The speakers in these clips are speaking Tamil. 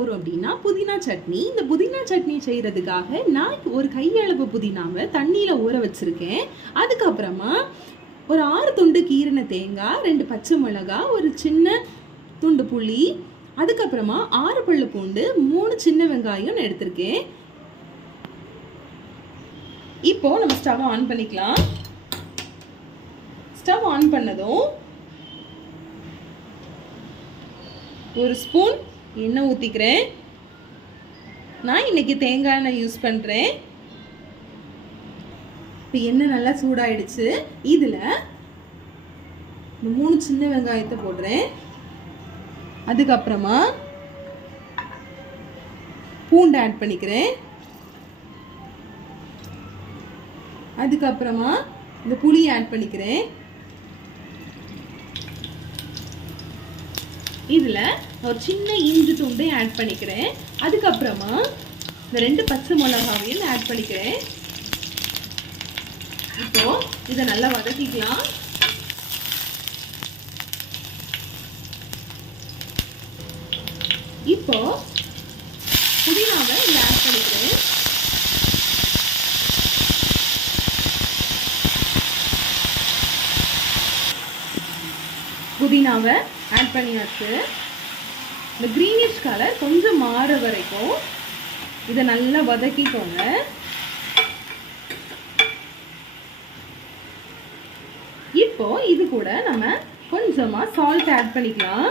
போறோம் அப்படின்னா புதினா சட்னி. இந்த புதினா சட்னி செய்யறதுக்காக நான் ஒரு கையளவு புதினாவை தண்ணியில ஊற வச்சிருக்கேன். அதுக்கப்புறமா ஒரு 6 துண்டு கீறின தேங்காய், 2 பச்சை மிளகாய், ஒரு சின்ன துண்டு புளி, அதுக்கப்புறமா 6 பல்லு பூண்டு, 3 சின்ன வெங்காயம் எடுத்திருக்கேன். இப்போ நம்ம ஸ்டவ் ஆன் பண்ணிக்கலாம். ஸ்டவ் ஆன் பண்ணதும் ஒரு ஸ்பூன் எண்ணெய் ஊற்றிக்கிறேன். நான் இன்னைக்கு தேங்காய் எண்ணெய் யூஸ் பண்ணுறேன். இப்போ எண்ணெய் நல்லா சூடாயிடுச்சு. இதில் 3 சின்ன வெங்காயத்தை போடுறேன். அதுக்கப்புறமா பூண்டு ஆட் பண்ணிக்கிறேன். அதுக்கப்புறமா இந்த புளி ஆட் பண்ணிக்கிறேன். இதில் ஒரு சின்ன இஞ்சி துண்டை ஆட் பண்ணிக்கிறேன். அதுக்கப்புறமா இந்த 2 பச்சை மிளகாவையும் ஆட் பண்ணிக்கிறேன். இப்போ இதை நல்லா வதக்கிக்கலாம். இப்போ புதினாவை இதில் ஆட் பண்ணிக்கிறேன். புதினாவை ஆட் பண்ணியாச்சு. இந்த கிரீனிஷ் கலர் கொஞ்சம் மாற வரைக்கும் இதை நல்லா வதக்கிக்கோங்க. இப்போ இது கூட நம்ம கொஞ்சமா சால்ட் ஆட் பண்ணிக்கலாம்.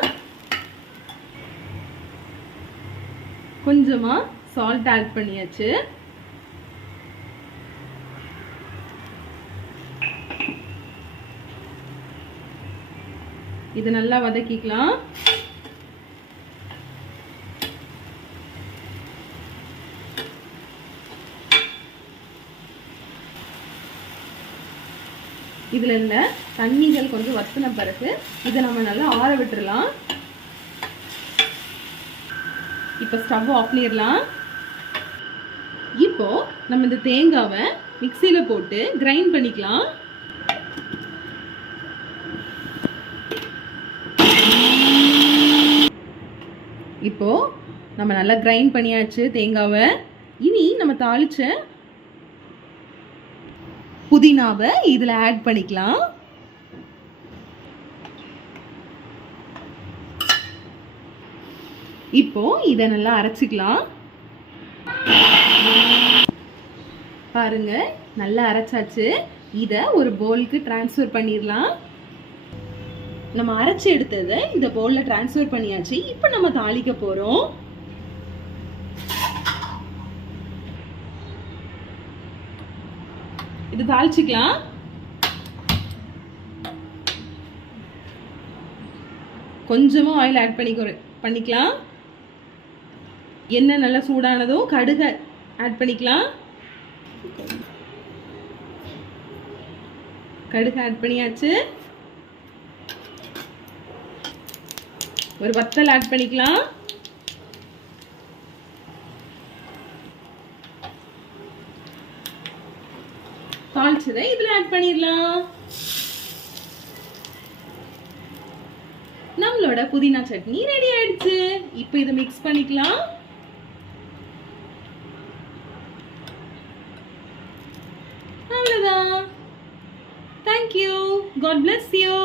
கொஞ்சமா சால்ட் ஆட் பண்ணியாச்சு. இது நல்லா வதக்கிக்கலாம். இதுல இருந்த தண்ணிகள் கொஞ்சம் வத்தின பிறகு இதை நம்ம நல்லா ஆற விட்டுறலாம். இப்போ ஸ்டவ் ஆஃப் பண்ணிடலாம். இப்போ நம்ம இந்த தேங்காவை மிக்சியில போட்டு கிரைண்ட் பண்ணிக்கலாம். இப்போ நம்ம நல்லா கிரைண்ட் பண்ணியாச்சு தேங்காவை. இனி நம்ம தாளிச்ச புதினாவை இதில் ஆட் பண்ணிக்கலாம். இப்போ இதை நல்லா அரைச்சிக்கலாம். பாருங்க நல்லா அரைச்சாச்சு. இதை ஒரு பவுலுக்கு டிரான்ஸ்ஃபர் பண்ணிடலாம். நம்ம அரைச்சி எடுத்ததை இந்த பவுல்ல டிரான்ஸ்ஃபர் பண்ணியாச்சு. இப்போ நம்ம தாளிக்க போறோம். இது தாளிச்சுக்கலாம். கொஞ்சமா ஆயில் ஆட் பண்ணிக்கலாம். எண்ணெய் நல்லா சூடானதும் கடுகு ஆட் பண்ணிக்கலாம். கடுகு ஆட் பண்ணியாச்சு. ஒரு வத்தல் ஆட் பண்ணிக்கலாம். தாளிச்சதை இதுல ஆட் பண்ணிடலாம். நம்மளோட புதினா சட்னி ரெடி ஆயிடுச்சு. இப்போ இதை மிக்ஸ் பண்ணிக்கலாம். அவ்வளவுதான். Thank you. God bless you.